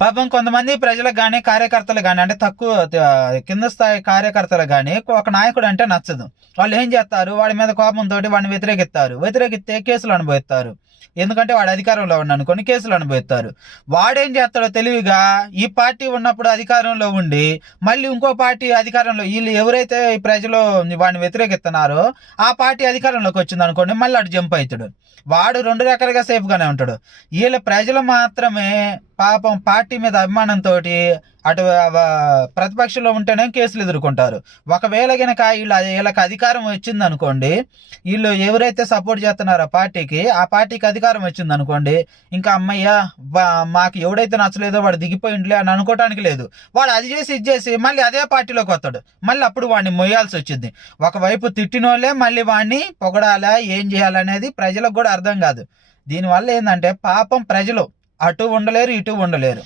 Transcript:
పాపం కొంతమంది ప్రజలకు కానీ కార్యకర్తలు కానీ అంటే తక్కువ కింద స్థాయి కార్యకర్తలు కానీ ఒక నాయకుడు అంటే నచ్చదు. వాళ్ళు ఏం చేస్తారు, వాడి మీద కోపంతో వాడిని వ్యతిరేకిస్తే కేసులు అనుభవిస్తారు. ఎందుకంటే వాడు అధికారంలో ఉన్నాను కేసులు అనుభవిస్తారు. వాడేం చేస్తాడో తెలివిగా ఈ పార్టీ ఉన్నప్పుడు అధికారంలో ఉండి మళ్ళీ ఇంకో పార్టీ అధికారంలో వీళ్ళు ఎవరైతే ఈ ప్రజలు వాడిని వ్యతిరేకిస్తున్నారో ఆ పార్టీ అధికారంలోకి వచ్చింది అనుకోండి, మళ్ళీ అటు జంప్ అవుతాడు. వాడు 2 రకాలుగా సేఫ్గానే ఉంటాడు. వీళ్ళ ప్రజలు మాత్రమే పాపం పార్టీ మీద అభిమానంతో అటు ప్రతిపక్షంలో ఉంటేనే కేసులు ఎదుర్కొంటారు. ఒకవేళ గనక వీళ్ళకి అధికారం వచ్చింది అనుకోండి, వీళ్ళు ఎవరైతే సపోర్ట్ చేస్తున్నారో ఆ పార్టీకి అధికారం వచ్చింది అనుకోండి, ఇంకా అమ్మయ్య మాకు ఎవడైతే నచ్చలేదో వాడు దిగిపోయిండ్లే అని అనుకోవటానికి లేదు. వాడు అది చేసి ఇది చేసి మళ్ళీ అదే పార్టీలోకి వస్తాడు. మళ్ళీ అప్పుడు వాడిని మొయ్యాల్సి వచ్చింది. ఒకవైపు తిట్టినోళ్ళే మళ్ళీ వాడిని పొగడాలా ఏం చేయాలనేది ప్రజలకు కూడా అర్థం కాదు. దీనివల్ల ఏంటంటే పాపం ప్రజలు అటు ఉండలేరు ఇటు ఉండలేరు.